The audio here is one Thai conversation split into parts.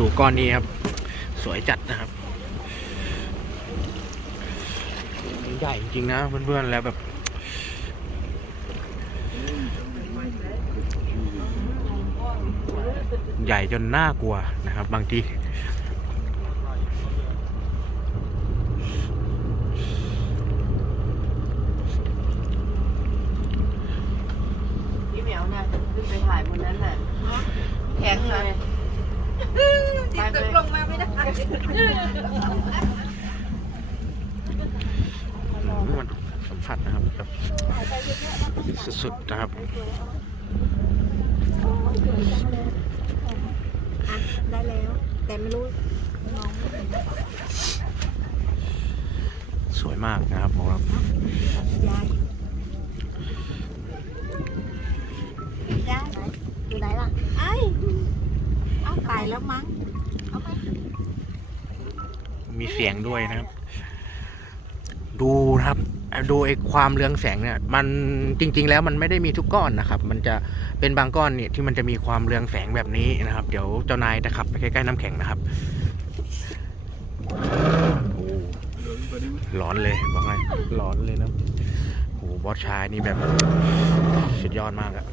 ดูก้อนนี้ครับ สวยจัดนะครับ ใหญ่จริงๆนะเพื่อนๆแล้วแบบใหญ่จนน่ากลัวนะครับ บางทีพี่เหมียวน่ะขึ้นไปถ่ายบนนั้นน่ะแข็งเลย มาไม่ได้มันสัมผัสนะครับแบบสุดๆนะครับได้แล้ว แต่ไม่รู้น้องสวยมากนะครับผมครับยายยายอยู่ไหนล่ะไอ้เอาตายแล้วมั้งเอาไป มีเสียงด้วยนะครับ ดูครับดูไอ้ความเรืองแสงเนี่ย มันจริง ๆ แล้วมันไม่ได้มีทุกก้อนนะครับ มันจะเป็นบางก้อนเนี่ยที่มันจะมีความเรืองแสงแบบนี้นะครับ เดี๋ยวเจ้านายจะขับไปใกล้ๆน้ำแข็งนะครับโอ้ร้อนเลยบอกไงร้อนเลยนะโอ้บอสชายนี่แบบสุดยอดมากอะ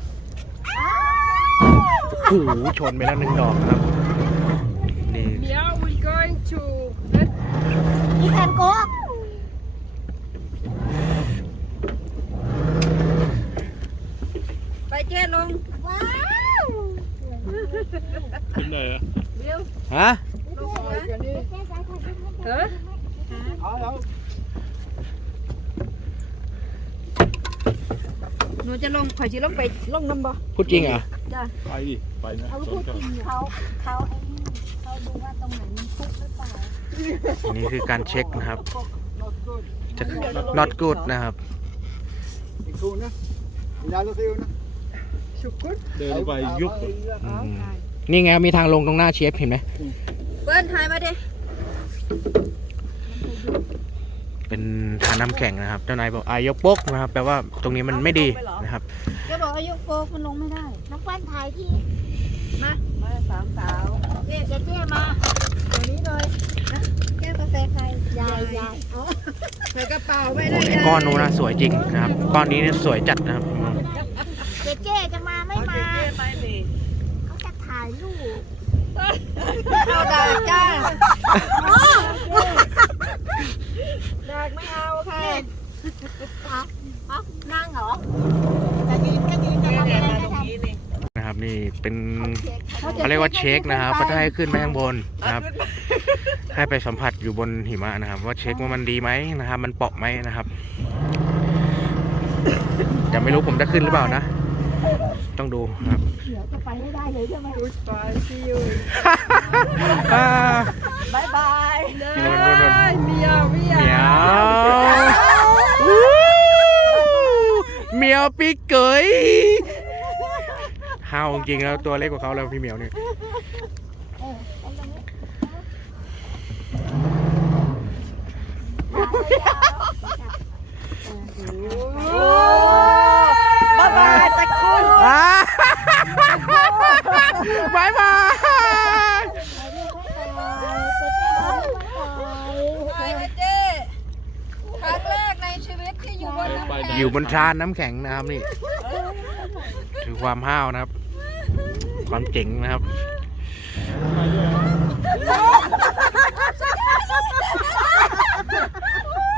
โอ้โหชนไปแล้วหนึ่งดอกนะครับนี่ Yeah, we're going to let อีแทนโก้ ไป เจ๊ลง ว้าวฮะเออหนูจะลงข่อยจะลงไปลงน้ำบ่พูดจริงเหรอไปดิไปนะเขาพูดจริงเขาเขาไอ้นี่เขาดูว่าตรงไหนมันพุกหรือเปล่าอันนี้คือการเช็คนะครับ จะ not good นะครับ อีกคู่นะยาลูกซิวนะชุกกุด เดินไปยุบอืมนี่ไงมีทางลงตรงหน้าเชฟเห็นไหมเปิ้ลถ่ายมาดิเป็นทานน้ำแข็งนะครับเจ้านายบอกอายกโป๊กนะครับแปลว่าตรงนี้มันไม่ดีนะครับแกบอกอายุโกมันลงไม่ได้น้องแป้นถ่ายที่มาสามสาวเจ๊เจ๊เจ๊มาเดี๋ยวนี้เลยนะแก้วกาแฟใครยายยายอ๋อใส่กระเป๋าไว้โอ้เลยโหก้อนนู้นนะสวยจริงนะครับก้อนนี้เนี่ยสวยจัดนะครับเจ๊เจ๊จะ มาไม่มาเขาจะถ่ายรูปเอาดากจ้าดากไม่เอาค่ะนั่งเหรอจะยืนก็ยืนจะทำอะไรก็ทำนะครับนี่เป็นเขาเขาเรียกว่าเช็คนะครับเขาจะให้ขึ้นไปข้างบนนะครับ ให้ไปสัมผัสอยู่บนหิมะนะครับ ว่าเช็คว่ามันดีไหมนะครับ มันเปาะไหมนะครับแต่ไม่รู้ผมจะขึ้นหรือเปล่านะ ต้องดูนะครับเดี๋ยวจะไปไม่ได้เลยใช่ไหมกูดบายซีอูอ่าบายบายนู่นนู่นนู่นเมียวเมียเหมียววู้เหมียวปีเกยห้าวจริงๆแล้วตัวเล็กกว่าเขาแล้วพี่เหมียวนี่โอ้บายบายตะคุณ อ่าบายบาย ไปนะเจ๊ครั้งแรกในชีวิตที่ อยู่บนน้ำแข็งอยู่บนชานน้ำแข็งนะครับนี่ถือความห้าวนะครับ ความเจ๋งนะครับ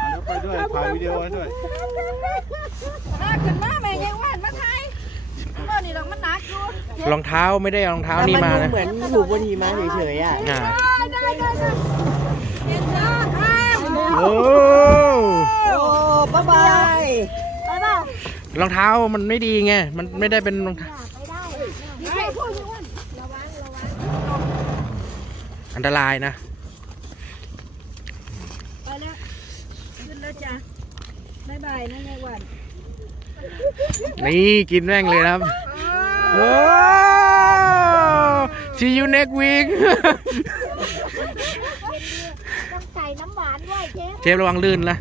แล้วไปด้วยถ่ายวิดีโอไว้ด้วยมาขึ้นมาแม่ยังว่านมาไทยเมื่อนี่เรามันหนักอยู่รองเท้าไม่ได้เอารองเท้านี่มานะเหมือนอยู่บนหิมะเฉยๆอะอ่าได้ได้ได้ได้เห็นจ้าอ้าวโอ้ โอ้บายบายไปเปล่ารองเท้ามันไม่ดีไง มันไม่ได้เป็นรองเท้าไปได้นี่ใครพูดอยู่ว่าระวังระวังอันตรายนะ ไปแล้วขึ้นแล้วจ้ะบ๊ายบายนะยายวันนี่กินแม่งเลยนะครับโอ้ see you next week วานด้วยเจ๊เชฟระวังลื่นนะ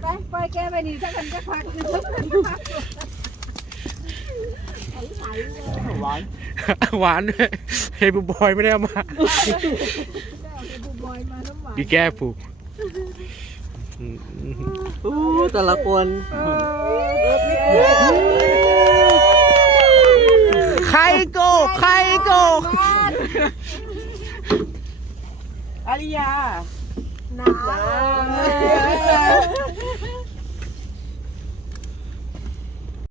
หวานหด้วยเฮบูบอยไม่ได้อามาพี่แก้อู้แต่ละคนใครโกใครโก ม อาริยา หนาว